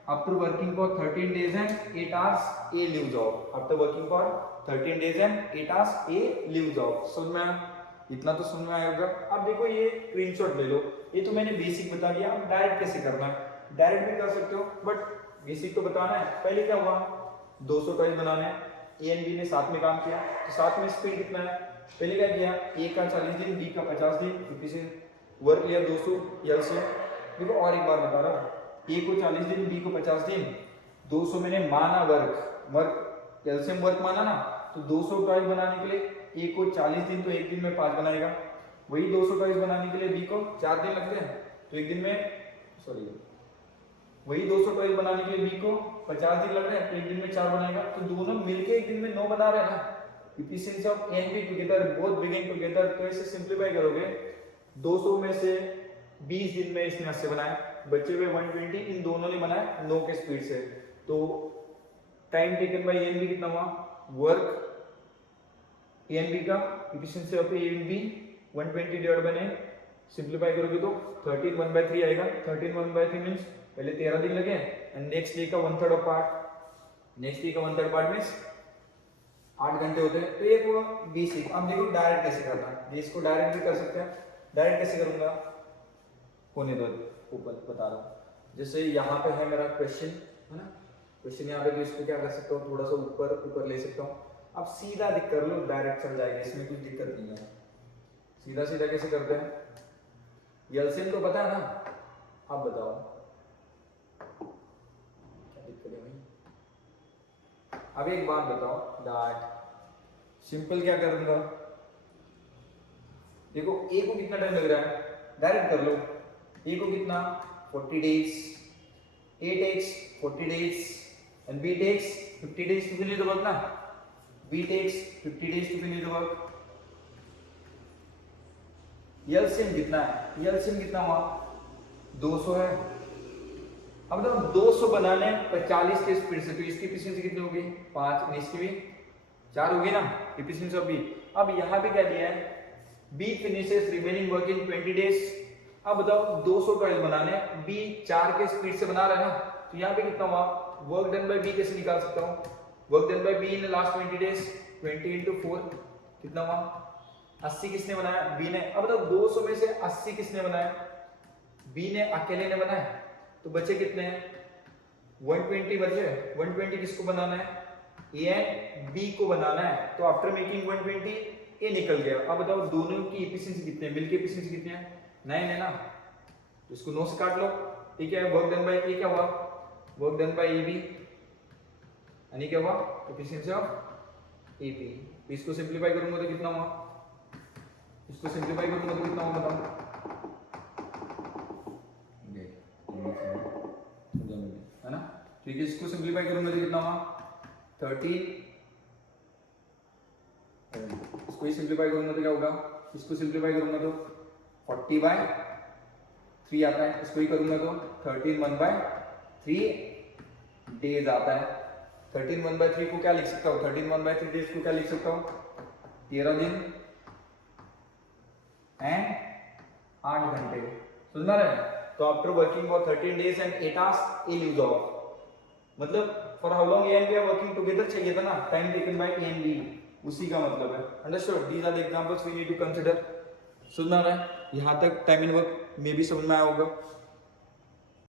after working for 13 days and 8 hours a leaves of, after working for 13 days and 8 hours a leaves of. समझ में आया, इतना तो समझ में आया होगा। अब देखो ये स्क्रीनशॉट ले लो, ये तो मैंने बेसिक बता दिया, अब डायरेक्ट कैसे करना है, डायरेक्ट भी कर सकते हो बट बेसिक तो बताना है। पहले क्या हुआ 200 टॉयज बनाने हैं, ए एंड बी ने साथ में काम किया, तो साथ में स्पीड कितना है, पहले क्या किया ए का 40 दिन बी का 50 दिन, क्योंकि से वर्क लिया 200 एलसीएम। देखो और एक बार बता रहा हूँ, ए को 40 दिन बी को 50 दिन, 200 मैंने माना वर्क एलसीएम वर्क माना ना, तो 200 टॉयज बनाने के लिए ए को 40 दिन तो एक दिन में 5 बनाएगा, वही 200 टॉयज बनाने के लिए बी को 4 दिन लगते हैं, तो एक दिन में वही 200 टॉयज बनाने के लिए बी को 50 दिन लग रहे हैं, तो एक दिन में 4 बनाएगा, तो दोनों मिलके एक दिन में 9 बना रहे हैं ना। Efficiency of A and B together both begin together, तो ऐसे सिंपलीफाई करोगे 200 में से 20 दिन में इसने 80 बनाए, बचे हुए 120 इन दोनों ने बनाए 9 के स्पीड से, तो time taken by A and B कितना हुआ, वर्क ए एंड बी का efficiency of A and B 120 divide by 9, simplify करोगे तो 13 1/3 आएगा, 13 1/3 मींस पहले 13 दिन लगे एंड नेक्स्ट डे का 1/3 ऑफ पार्ट, नेक्स्ट डे का 1/3 पार्ट मींस 8 घंटे होते हैं, तो ये हुआ बेसिक। अब देखो डायरेक्ट कैसे करना है, इसको डायरेक्ट भी कर सकते हैं, डायरेक्ट कैसे करूंगा होने दो, ऊपर बता रहा हूँ। जैसे यहाँ पे है मेरा क्वेश्चन है ना, क्वेश्चन यहाँ पे, तो इसको क्या कर सकता हूँ थोड़ा सा ऊपर ले सकता हूँ, अब सीधा दिख कर लो, डायरेक्ट चल जाएगा, इसमें कुछ दिक्कत नहीं है। सीधा सीधा कैसे करते हैं, एलसीएम तो पता है ना, अब बताओ क्या दिक्कत है भाई। अब एक बात बताओ, दैट सिंपल क्या करूंगा, देखो ए को कितना टाइम लग रहा है, डायरेक्ट कर लो, ए को कितना 40 days, A takes 40 days and B takes 50 days to finish the work ना. B takes 50 days to finish the work. LCM कितना है? LCM कितना हुआ? 200 है. अब तो 200 बनाने 45 के स्पीड से, तो इसकी एफिशिएंसी कितनी होगी? 5, इसकी भी 4 होगी ना एफिशिएंसी ऑफ बी. अब यहाँ पे क्या दिया है? B finishes remaining work in 20 days. अब बताओ 200 कॉइल बनाने, बी 4 के स्पीड से बना रहा है ना, तो यहाँ पे कितना हुआ? वर्क डन बाय बी कैसे निकाल सकता हूँ? Work done bye be in last 20 days 20 into 4 कितना हुआ? 80 किसने बनाया? बी ने. अब बताओ 200 में से 80 किसने बनाया? बी ने अकेले ने बनाया. तो बचे कितने हैं? 120 बचे. 120 किसको बनाना है? ए एंड बी को बनाना है. तो आफ्टर मेकिंग 120 ए निकल गया. अब बताओ दोनों की एफिशिएंसी कितनी है? मिलके एफिशिएंसी कितनी है? 9 है ना. तो इसको 9 से काट लो. ठीक है. वर्क डन बाय ए क्या हुआ? Work done by A B. यानी क्या हुआ? Efficiency of A B. इसको सिंपलीफाई करूंगा तो कितना हुआ? इसको सिंपलीफाई करूंगा तो कितना होगा बताओ? है ना. ठीक है. इसको सिंपलीफाई करूंगा तो कितना हुआ? 13. इसको ही सिंपलीफाई करूंगा तो क्या होगा? इसको सिंपलीफाई करूंगा तो 40/3 आता है. इसको ही करूंगा तो 13 1/3 डेज आता है. 13 1/3 को क्या लिख सकता हूँ? 13 1/3 डेज को क्या लिख सकता हूँ? 13 दिन एंड 8 घंटे. सुनना रहे. तो after working for 13 days and 8 hours a leaves off. मतलब for how long a and b are working together चाहिए था ना. Time taken by A and b, उसी का मतलब है. Understood. These are the examples we need to consider. सुनना रहे. यहाँ तक टाइम इन वर्क में भी समझ में आया होगा.